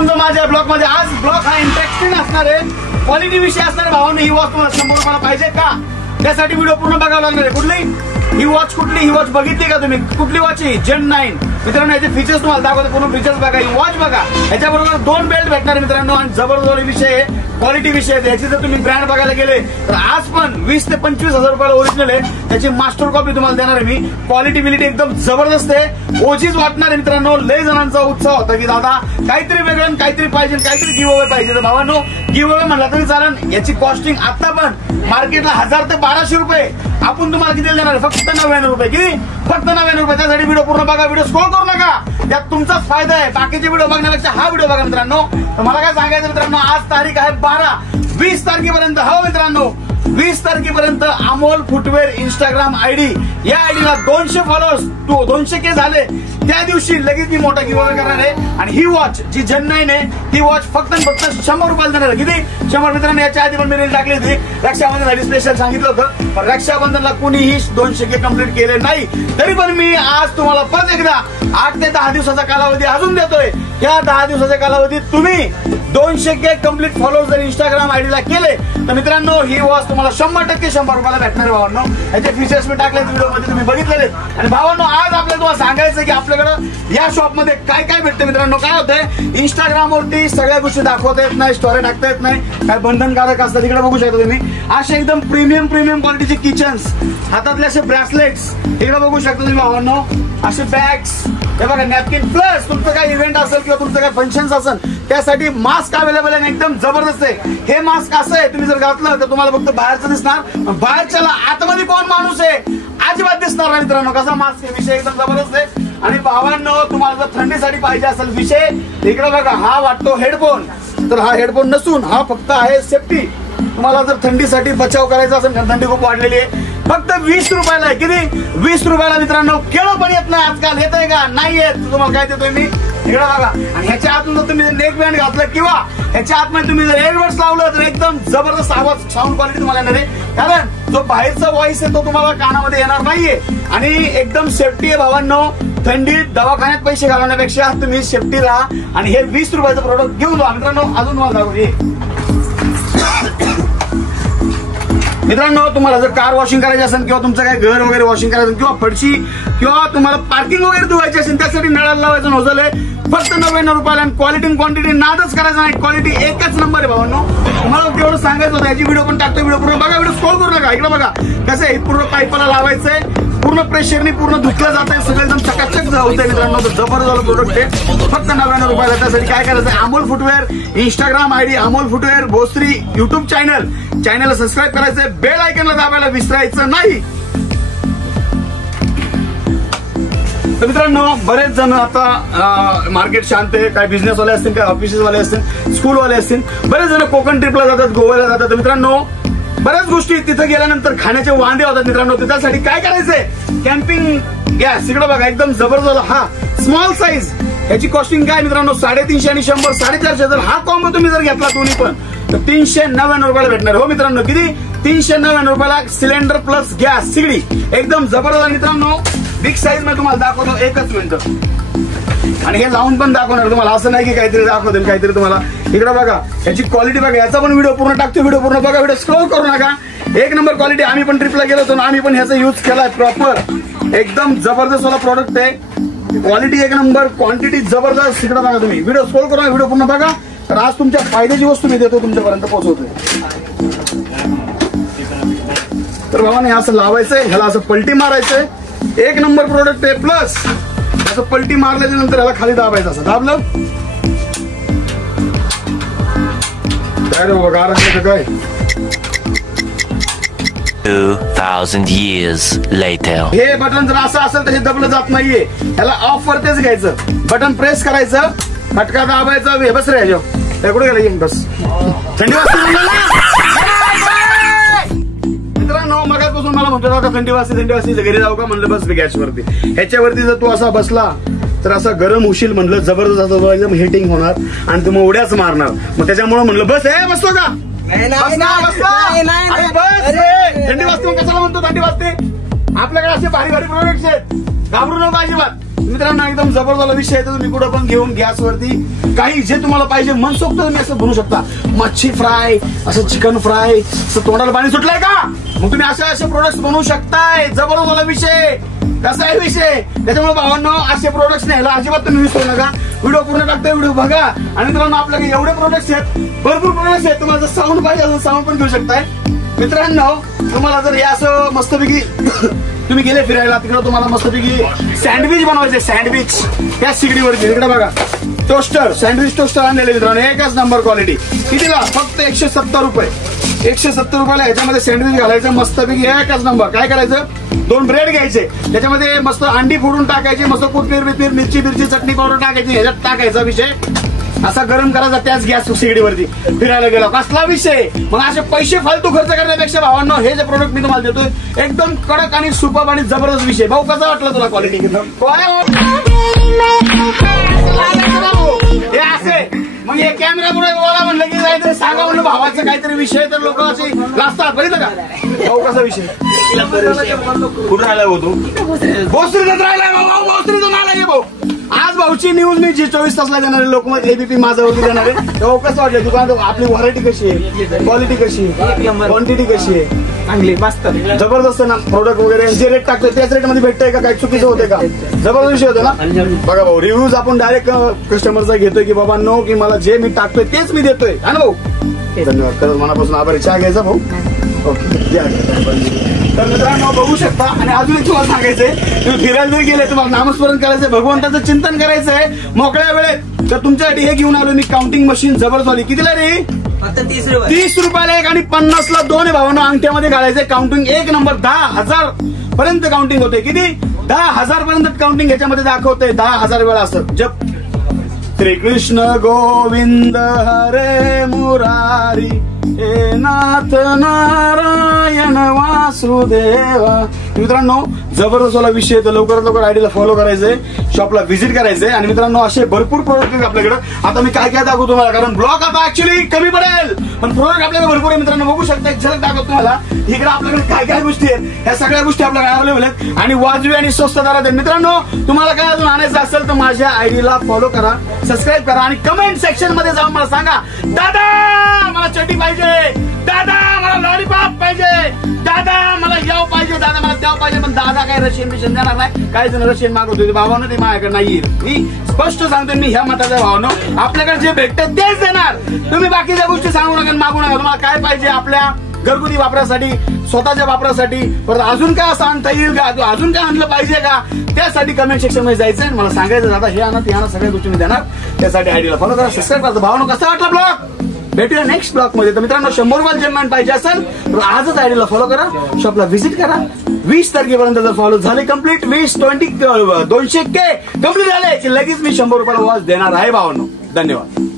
तुमचं माझ्या ब्लॉग मध्ये. आज ब्लॉग हा इंटरेस्टिंग असणार आहे, क्वालिटी विषय असणार आहे. भावांनो, ही वॉच तुम्हाला 100 रुपयाला पाहिजे का? त्यासाठी व्हिडिओ पूर्ण बघावं लागणार आहे. ही वॉच बघितली का तुम्ही? कुठली वॉच आहे? जेन 9. मित्रांनो, याचे फीचर्स तुम्हाला दाखवतो. पूर्ण फीचर्स बघा, ही वॉच बघा. याच्याबरोबर 2 बेल्ट भेटणार आहे मित्रांनो, आणि जबरदस्त विषय आहे, क्वालिटी विषय आहे. याची जर तुम्ही ब्रँड बघायला गेले तर आज पण 20 ते 25 हजार रुपयाला ओरिजिनल आहे. त्याची मास्टर कॉपी तुम्हाला देणार आहे मी. क्वालिटी बिलिटी एकदम जबरदस्त आहे, ओजीच वाटणार आहे मित्रांनो. लय जणांचा उत्साह होता की दादा काहीतरी वेगळं, काहीतरी पाहिजे, काहीतरी गिव्ह अवे पाहिजे. तर भावांनो, गिव्ह अवे म्हणला तरी चालेल. याची कॉस्टिंग आता पण मार्केटला 1000 ते 1200 रुपये. आपण तुम्हाला किती देणार आहे? फक्त 99 रुपये. किती? फक्त 99 रुपये. त्यासाठी व्हिडिओ पूर्ण बघा, व्हिडिओ स्क्रॉल करू नका, त्यात तुमचाच फायदा आहे. बाकीचे व्हिडिओ बघण्यापेक्षा हा व्हिडिओ बघा मित्रांनो. तर मला काय सांगायचं मित्रांनो, आज तारीख आहे 12. 20 तारखेपर्यंत हो मित्रांनो, 20 तारखेपर्यंत अमोल फुटवेअर इंस्टाग्राम आयडी, या आयडीला 200 फॉलोअर्स 200K झाले त्या दिवशी लगेच मी मोठा गिव्ह अवे करणार आहे. आणि ही वॉच जी जेन 9 आहे ती वॉच फक्त 100 रुपयाला देणार आहे. किती? 100. मित्रांनो, याच्या आधी पण मी रील टाकली होती, रक्षाबंधनसाठी स्पेशल सांगितलं होतं, पण रक्षाबंधनला कुणीही 200K कंप्लीट केले नाही. तरी पण मी आज तुम्हाला परत एकदा 8 ते 10 दिवसाचा कालावधी अजून देतोय. या 10 दिवसाच्या कालावधीत तुम्ही 200K कंप्लीट फॉलोअर्स जर इंस्टाग्राम आयडीला केले तर मित्रांनो ही वॉच तुम्हाला 100% 100 रुपयाला भेटणार आहे. भावांनो, याचे फीचर्स मी टाकले व्हिडिओ मध्ये, तुम्ही बघितलेले. आणि भावांनो, आज आपल्याला तुम्हाला सांगायचं की आपल्याकडे या शॉप मध्ये काय काय भेटते. मित्रांनो, काय होतंय, इंस्टाग्रामवरती सगळ्या गोष्टी दाखवता येत नाही, स्टोरी टाकता येत नाही, काय बंधनकारक असतात. तिकडे बघू शकता तुम्ही असे एकदम प्रीमियम क्वालिटीचे किचन्स, हातातले असे ब्रेसलेट्स इकडे बघू शकता तुम्ही. भावांनो, असे बॅग्स, हे बघा, नॅपकिन, प्लस तुमचं काही इव्हेंट असेल किंवा तुमचं काही फंक्शन असेल त्यासाठी मास्क अवेलेबल आहे, एकदम जबरदस्त आहे. हे मास्क असं आहे, तुम्ही जर घातलं तर तुम्हाला फक्त बाहेरचं दिसणार, बाहेरच्याला आतमध्ये कोण माणूस आहे अजिबात दिसणार नाही. मित्रांनो, कसा मास्क आहे, विषय एकदम जबरदस्त आहे. आणि भावांनो, तुम्हाला जर थंडीसाठी पाहिजे असेल विषय, इकडे बघा, हा वाटतो हेडफोन, तर हा हेडफोन नसून हा फक्त आहे सेफ्टी. तुम्हाला जर थंडीसाठी बचाव करायचा असेल, थंडी खूप वाढलेली आहे, फक्त 20 रुपयाला आहे. किती? 20 रुपयाला. मित्रांनो, केळं पण येत नाही आजकाल, येत आहे का? नाही येत. तुम्हाला काय देतोय मी, इकडे बघा. आणि ह्याच्या आतून जर तुम्ही नेक बँड घातलं किंवा ह्याच्या आतमध्ये तुम्ही जर एअरबड्स लावलं तर एकदम जबरदस्त आवाज, साऊंड क्वालिटी तुम्हाला येणार आहे. कारण जो बाहेरचा व्हॉइस आहे तो तुम्हाला कानामध्ये येणार नाहीये. आणि एकदम सेफ्टी आहे. भावांनो, थंडीत दवाखान्यात पैसे घालवण्यापेक्षा तुम्ही सेफ्टी राहा आणि हे 20 रुपयाचं प्रोडक्ट घेऊन जा. मित्रांनो, अजून मला दाखवू. मित्रांनो, तुम्हाला जर कार वॉशिंग करायची असेल किंवा तुमचं काय घर वगैरे वॉशिंग करायचं किंवा फडशी किंवा तुम्हाला पार्किंग वगैरे धुवायची असेल त्यासाठी नळाला लावायचं नोझल आहे, फक्त 99 रुपयाला. आणि क्वालिटी क्वांटिटी नादच करायचं नाही, क्वालिटी एकच नंबर आहे. भावांनो, तुम्हाला तेवढं सांगायचं होतं. याची व्हिडिओ पण टाकतो, व्हिडिओ पूर्ण बघा, व्हिडिओ स्क्रॉल करू नका. इकडे बघा कसं आहे, पूर्ण पाईपाला लावायचंय, पूर्ण प्रेशरने पूर्ण धुतलं जात आहे, सगळं एकदम चकाचक होतंय. मित्रांनो, जबरदस्त प्रोडक्ट आहे, फक्त 99 रुपयाला. त्यासाठी काय करायचं, Amol footwear Instagram ID, Amol footwear Bhosari YouTube चॅनलला सबस्क्राईब करायचंय, बेल आयकॉनला दाबायला विसरायचं नाही. तर मित्रांनो, बरेच जण आता मार्केट शांत आहे, काय बिझनेसवाले असतील, काय ऑफिसेसवाले असतील, स्कूलवाले असतील, बरेच जण कोकण ट्रिपला जातात, गोव्याला जातात. मित्रांनो, बऱ्याच गोष्टी तिथे गेल्यानंतर खाण्याचे वांदे होतात. मित्रांनो, त्यासाठी काय करायचंय, कॅम्पिंग गॅस इकडे बघा, एकदम जबरदस्त. हा स्मॉल साईज, याची कॉस्टिंग काय मित्रांनो, 350 आणि 100 450. जर हा कॉम्बो तुम्ही जर घेतला दोन्ही पण तर 399 रुपयाला भेटणार. हो मित्रांनो, किती? 399 रुपयाला सिलेंडर प्लस गॅस सिगडी, एकदम जबरदस्त. मित्रांनो, बिग साईज मध्ये तुम्हाला दाखवतो, एकच मिनिट. आणि हे लावून पण दाखवणार तुम्हाला, असं नाही की काहीतरी दाखवतील काहीतरी तुम्हाला. इकडे बघा, याची क्वालिटी बघा, याचा पण व्हिडिओ पूर्ण टाकतो, व्हिडिओ पूर्ण बघा, व्हिडिओ स्क्रॉल करू नका. एक नंबर क्वालिटी. आम्ही पण ट्रिपला गेलो होतो, आम्ही पण ह्याचा यूज केलाय प्रॉपर, एकदम जबरदस्त वाला प्रोडक्ट आहे. क्वालिटी एक नंबर, क्वांटिटी जबरदस्त. इकडे बघा, तुम्ही व्हिडिओ स्क्रॉल करू, व्हिडिओ पूर्ण बघा. तर आज तुमच्या फायद्याची वस्तू मी देतो, तुमच्यापर्यंत पोहोचवतोय. तर बाबा नाही, असं लावायचंय, ह्याला असं पलटी मारायचंय, एक नंबर प्रोडक्ट आहे. प्लस असं पलटी मारल्याच्या नंतर ह्याला खाली दाबायचं, असं दाबलं काय रे बाबा, गार असलं काय. 2000 years later. हे बटन जर असं असेल तर हे दबलं जात नाहीये, ह्याला ऑफ वरतीच घ्यायचं, बटन प्रेस करायचं, फटका दाबायचा, हे बस रे. कुठे गेला, बस. थंडी वाजते मित्रांनो, मगाचपासून मला म्हणतो आता थंडी वाजते घरी जाऊ का, म्हणलं बस गॅसवरती. ह्याच्यावरती जर तू असा बसला तर असं गरम होशील, म्हणलं जबरदस्त एकदम हिटिंग होणार आणि तू मग उड्याच मारणार. मग त्याच्यामुळे म्हणलं बस. हे बसतो का, थंडी वाजते कशाला म्हणतो, थंडी वाजते. आपल्याकडे असे भारी भारी प्रोडक्ट्स आहेत, घाबरू नको अजिबात. मित्रांनो एकदम जबरदस्त विषय आहे. तुम्ही कुठं पण घेऊन गॅसवरती काही जे तुम्हाला पाहिजे मनसोक्त तुम्ही असं बनवू शकता. मच्छी फ्राय, असं चिकन फ्राय, असं तोंडाला पाणी सुटलंय का, मग तुम्ही असे प्रोडक्ट्स बनवू शकताय. जबरदस्त विषय, कसा आहे विषय. त्याच्यामुळे भावांनो असे प्रोडक्ट्स न्यायला अजिबात तुम्ही विसरू नका. व्हिडिओ पूर्ण टाकतोय, व्हिडिओ बघा. आणि मित्रांनो आपल्याकडे एवढे प्रोडक्ट्स आहेत, भरपूर प्रोडक्ट्स आहेत. तुम्हाला जर साऊंड पाहिजे असेल साऊंड पण घेऊ शकताय. मित्रांनो तुम्हाला जर हे असं मस्तपैकी तुम्ही गेले फिरायला, तिकडे तुम्हाला मस्तपैकी सँडविच बनवायचे, सँडविच त्या सिगडीवरती. इकडे बघा टोस्टर, सँडविच टोस्टर आणलेले मित्रांनो, एकच नंबर क्वालिटी. कितीला? फक्त 170 रुपये. 170 रुपयाला ह्याच्यामध्ये सँडविच घालायचं मस्तपैकी एकच नंबर. काय करायचं, 2 ब्रेड घ्यायचे, त्याच्यामध्ये मस्त अंडी फोडून टाकायची, मस्त कोथिंबीर मिरची चटणी पावडर टाकायची, ह्याच्यात टाकायचा विषय असा गरम करायचा त्याच गॅस सिगडीवरती. फिरायला गेला कसला विषय. मग असे पैसे फालतू खर्च करण्यापेक्षा भावांनो हे जे प्रोडक्ट मी तुम्हाला देतोय एकदम कडक आणि सुपर आणि जबरदस्त विषय. भाऊ कसा वाटला तुला क्वालिटी? हे असे मग हे कॅमेरा पुढे बोला म्हणलं की जायचं सांगा म्हणलं भावाचं काहीतरी विषय, तर लोक असे लाजतात. बघितलं का भाऊ कसा विषय. कुठं राहिलाय भाऊ तू? भोसरीतच राहिलाय भाऊ, भोसरीतून आलाय भाऊ. आज भाऊची न्यूज मी 24 तासला देणारे लोकमत एबीपी माझ्यावरती देणारे. तेव्हा कसं वाटलं दुकानात? आपली व्हरायटी कशी आहे, क्वालिटी कशी आहे, क्वांटिटी कशी आहे, चांगली मस्त जबरदस्त ना. प्रोडक्ट वगैरे जे रेट टाकतोय त्याच रेट मध्ये भेटतंय का? काही चुकीचं होते का? जबरदस्त विषय होते ना. बघा भाऊ रिव्ह्यूज आपण डायरेक्ट कस्टमरचा घेतोय की बाबा नो, की मला जे मी टाकतोय तेच मी देतोय. हा ना भाऊ? धन्यवाद, खरंच मनापासून आभारी. चहा घ्यायचा भाऊ? ओके. तर मित्रांनो बघू शकता. आणि अजून एक तुम्हाला सांगायचंय, तुम्ही फिरायला जर गेले, तुम्हाला नामस्मरण करायचंय, भगवंताचं चिंतन करायचंय मोकळ्या वेळेत, तर तुमच्यासाठी हे घेऊन आलो मी काउंटिंग मशीन. जबरदस्त. कितीला रे? 30 रुपयाला एक आणि 50ला 2 आहे भावांनो. अंगठ्यामध्ये घालायचे. काउंटिंग एक नंबर. 10,000 पर्यंत काउंटिंग होते. किती? 10,000 पर्यंत काउंटिंग ह्याच्यामध्ये दाखवते. 10,000 वेळा असं जप. श्रीकृष्ण गोविंद हरे मुरारी हे नाथ नारायण वासुदेवा. मित्रांनो जबरदस्त वाला विषय. तर लवकरात लवकर आयडीला फॉलो करायचंय, शॉपला व्हिजिट करायचंय. आणि मित्रांनो असे भरपूर प्रोडक्ट आहेत आपल्याकडे. आता मी काय दाखवतो तुम्हाला, कारण ब्लॉग आता ऍक्च्युली कमी पडेल, पण प्रोडक्ट आपल्याकडे भरपूर आहे. मित्रांनो बघू शकता, एक झलक दाखवतो तुम्हाला. इकडे आपल्याकडे काय गोष्टी आहेत, ह्या सगळ्या गोष्टी आपल्याकडे अवेलेबल आहेत आणि वाजवी आणि स्वस्त दरात आहेत. मित्रांनो तुम्हाला काय अजून आणायचं असेल तर माझ्या आयडीला फॉलो करा, सबस्क्राईब करा आणि कमेंट सेक्शन मध्ये जाऊन मला सांगा, दादा मला चड्डी पाहिजे, दादा मला लॉलीपॉप पाहिजे, दादा मला याव पाहिजे, दादा मला त्याव पाहिजे. पण दादा काय रशियन बिशियन देणार नाही. काही जण रशियन मागवतो, भावानं ते माझ्याकडे नाहीये. मी स्पष्ट सांगतो, मी ह्या मताचा भावानं आपल्याकडे जे भेटतं तेच देणार. तुम्ही बाकीच्या गोष्टी सांगू नका, मागू नका. तुम्हाला काय पाहिजे आपल्या घरगुती वापरासाठी, स्वतःच्या वापरासाठी, परत अजून काय असं आणता येईल का, अजून काय आणलं पाहिजे का, त्यासाठी कमेंट सेक्शन मध्ये जायचं आणि मला सांगायचं दादा हे आणा ते आणा, सगळ्या गोष्टी मी देणार. त्यासाठी आयडीला फॉलो करा, सबस्क्राईब करा. भावानं कसा वाटला ब्लॉग? भेटूया नेक्स्ट ब्लॉग मध्ये. तर मित्रांनो 100 रुपये जेवण पाहिजे असेल तर आजच आयडीला फॉलो करा, शॉपला व्हिजिट करा. 20 तारखेपर्यंत जर फॉलो झाले कम्प्लीट, 200K कम्प्लीट झाले की लगेच मी 100 रुपयाला वॉच देणार आहे भावांनो. धन्यवाद.